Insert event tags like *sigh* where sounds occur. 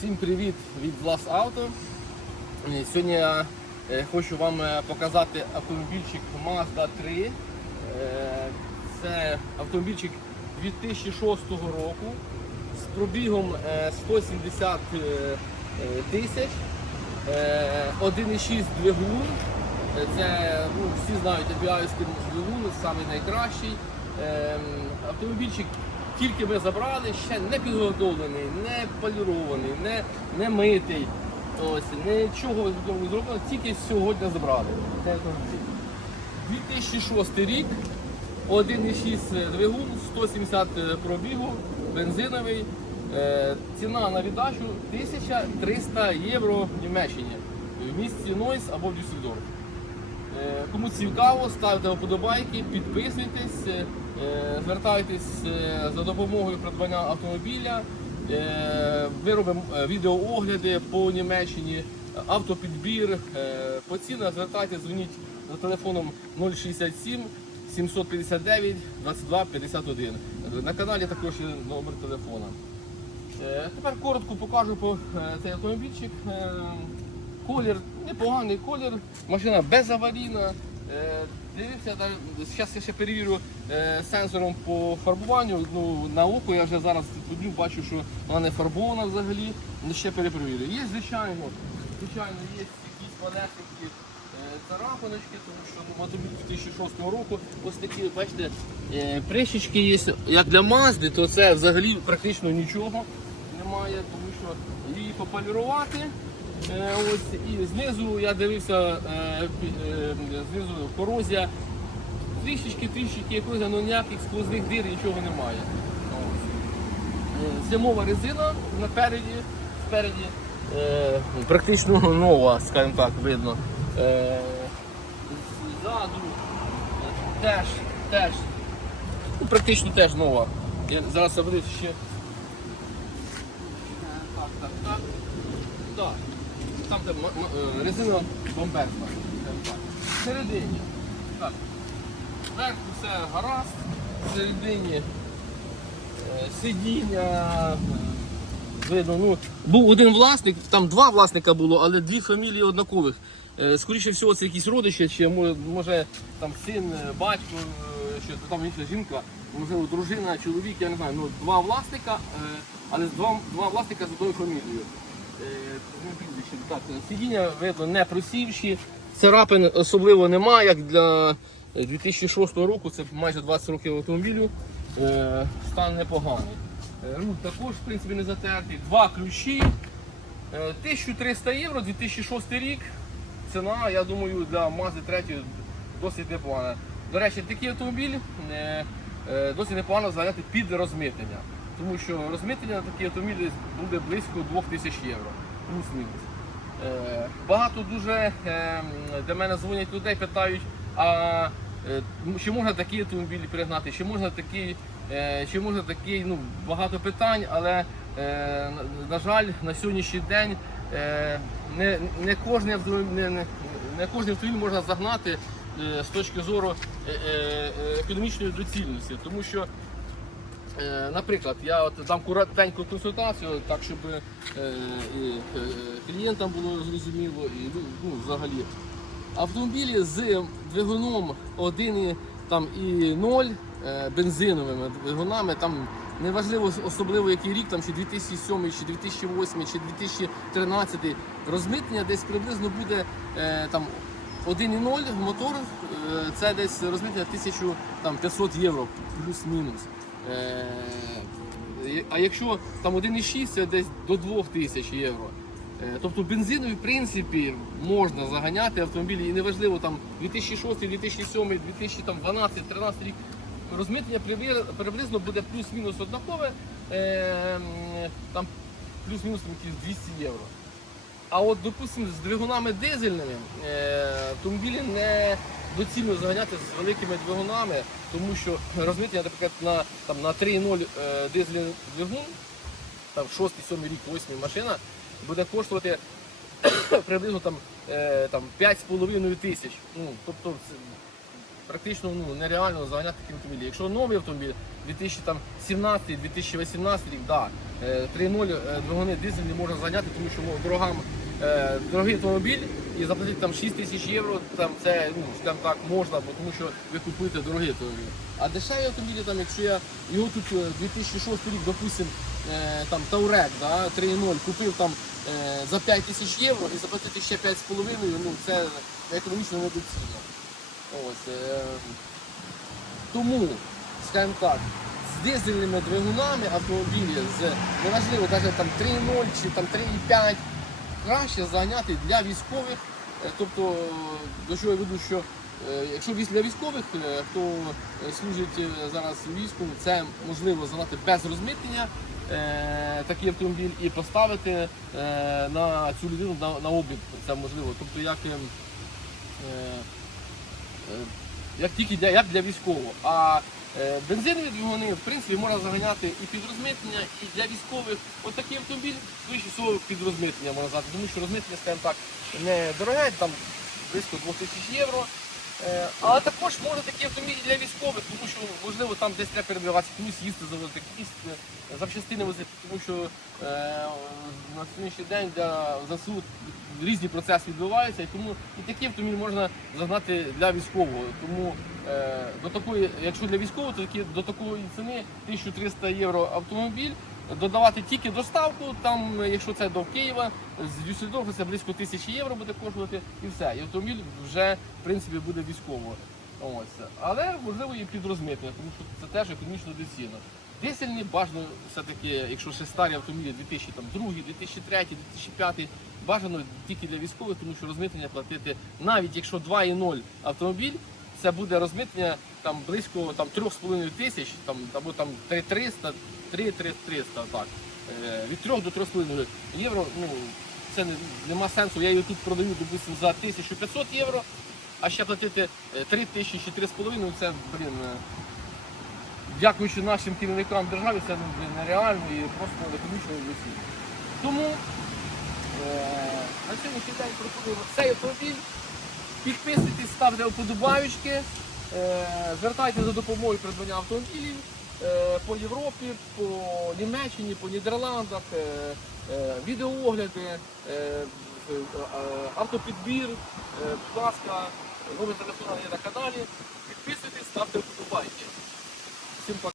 Всім привіт від Влас Auto. Е, Сьогодні я е, хочу вам е, показати автомобільчик Mazda 3. Е, Це автомобільчик 2006 року з пробігом е, 170 е, е, тисяч, Е, 1,6 двигун. Це ну, всі знають абіаївський двигун, найкращий. Ем, Автомобільчик тільки ми забрали, ще не підготовлений, не полірований, не, не митий. Ось, нічого не зроблено, тільки сьогодні забрали. 2006 рік, 1,6 двигун, 170 пробігу, бензиновий. Е, Ціна на віддачу 1300 євро в Німеччині в місті Нойс або в Дюссельдорф. Е, Кому цікаво, ставте вподобайки, підписуйтесь, е, звертайтесь е, за допомогою придбання автомобіля. Е, Ми робимо е, відеоогляди по Німеччині, автопідбір. Е, По цінах звертайтесь, дзвоніть за телефоном 067 759 22 51. На каналі також є номер телефона. Е, Тепер коротко покажу по е, цей автомобільчик. Е, Колір, непоганий колір, машина безаварійна. Е, Дивився, зараз я ще перевірю е, сенсором по фарбуванню. Ну, на око я вже зараз подивлю, бачу, що вона не фарбована взагалі. Ну, ще перепровірю. Є, звичайно, звичайно, є якісь малесенькі царапиночки, тому що ну, автомобіль 2006 року ось такі, бачите, е, прищечки є. Як для Мазди, то це взагалі практично нічого немає, тому що її пополірувати. Е, Ось і знизу я дивився, е, е, знизу корозія. Трішечки, трішечки якось, ну ніяких сквозних дир, нічого немає. Зимова резина напереді, спереді е, практично нова, скажімо так, видно. Е, ззаду теж, теж, ну, практично теж нова. Я зараз подивлюсь ще. Так, так, так. Так. Там де е, резина бомбезна. Всередині. Так. Зверху все гаразд. Всередині е, сидіння. е, Видно, ну, був один власник, там два власника було, але дві фамілії однакових. Скоріше всього, це якісь родичі, чи може, там син, батько, чи там інша жінка, можливо, дружина, чоловік, я не знаю. Ну, два власника, але два, два власника з одною фамілією. Е. Так, сидіння видно не просівші, царапин особливо немає, як для 2006 року, це майже 20 років автомобілю. Е, Стан непоганий. Е, Руль також в принципі не затертий. Два ключі. Е, 1300 євро, 2006 рік. Ціна, я думаю, для Mazda 3 досить непогана. До речі, такий автомобіль е, е, досить непогано заняти під розмитнення. Тому що розмитнення на такий автомобіль буде близько 2000 євро. Плюс-мінус. Е, Багато дуже е, до мене дзвонять людей, питають, а е, чи можна такий автомобіль пригнати, чи можна такий, е, чи можна такий, ну багато питань, але на, жаль, на сьогоднішній день не, не кожний не, не, кожний автомобіль можна загнати з точки зору економічної доцільності, тому що Наприклад, я от дам коротеньку консультацію, так щоб е, і, е, клієнтам було зрозуміло і ну, ну, взагалі. Автомобілі з двигуном 1 там, і 0 е, бензиновими двигунами, там неважливо особливо який рік, там, чи 2007, чи 2008, чи 2013, розмитнення десь приблизно буде е, там, 1,0 мотор, е, це десь розмитнення 1500 євро плюс-мінус. Е, А якщо там 1,6 це десь до 2000 євро. Е, Тобто бензинові, в принципі, можна заганяти автомобілі, і неважливо там 2006, 2007, 2012, 2013 рік. Розмитнення приблизно буде плюс-мінус однакове, е, там плюс-мінус якісь 200 євро. А от, допустимо, з двигунами дизельними е, автомобілі не доцільно заганяти з великими двигунами, тому що розмитнення, наприклад, на, там, на 3.0 е, дизельний двигун, там 6, 7 рік, 8 машина, буде коштувати *coughs* приблизно там, е, там 5,5 тисяч. Ну, тобто це практично ну, нереально заганяти такі автомобілі. Якщо новий автомобіль 2017-2018 рік, да, е, 3.0 е, двигуни дизельні можна зайняти, тому що ну, дорога, е, дорогий автомобіль і заплатити там 6 тисяч євро, там це ну, скажімо так можна, бо тому що ви купуєте дорогий автомобіль. А дешеві автомобілі, там, якщо я його тут е, 2006 рік, допустим, е, там Таурек, да, 3.0, купив там е, за 5 тисяч євро і заплатити ще 5,5, ну це економічно недоцільно. Ось, е, тому, скажімо так, з дизельними двигунами автомобілі з неважливо, навіть там 3.0 чи там 3.5 краще зайняти для військових. Е, Тобто, до чого я веду, що е, якщо для військових, е, хто е, служить е, зараз війську, це можливо занати без розмитнення е, такий автомобіль і поставити е, на цю людину на, облік. Це можливо. Тобто, як, ем, е, е, як тільки для, як для військового. А е, бензинові двигуни, в принципі, можна заганяти і під розмитнення, і для військових. От такий автомобіль, скоріше всього, під розмитнення можна знати, тому що розмитнення, скажімо так, не дороге, там близько 2000 євро. Е, Але також може такі автомобілі для військових, тому що можливо там десь треба передвигатися, комусь їсти завозити, якісь е, запчастини возити, тому що е, на сьогоднішній день для ЗСУ різні процеси відбуваються, і тому і такі автомобілі можна загнати для військового. Тому е, до такої, якщо для військового, то такі, до такої ціни 1300 євро автомобіль. Додавати тільки доставку, там, якщо це до Києва, з Дюссельдорфа це близько тисячі євро буде коштувати і все. І автомобіль вже в принципі буде військово. Ось. Але можливо і під розмитнення, тому що це теж економічно доцільно. Дизельні бажано все-таки, якщо ще старі автомобілі 2002, 2003, 2005, бажано тільки для військових, тому що розмитнення платити, навіть якщо 2,0 автомобіль, це буде розмитнення там близько там 3,5 тисяч, там або там 3,300, 3,300, так. Е, Від 3 до 3,5 євро, ну це не, нема сенсу. Я її тут продаю, допустим, за 1500 євро, а ще платити е, 3 тисячі чи 3,5, це, блін, е, дякуючи нашим керівникам держави, це ну, нереально і просто економічно висить. Тому е, на сьогоднішній день пропонуємо цей автомобіль. Підписуйтесь, ставте вподобаючки, е, звертайтеся за допомогою придбання автомобілів е, по Європі, по Німеччині, по Нідерландах, е, е, відеоогляди, е, е, е, автопідбір. Е, будь ласка, номер телефону є на каналі. Підписуйтесь, ставте вподобайки. Всім пока.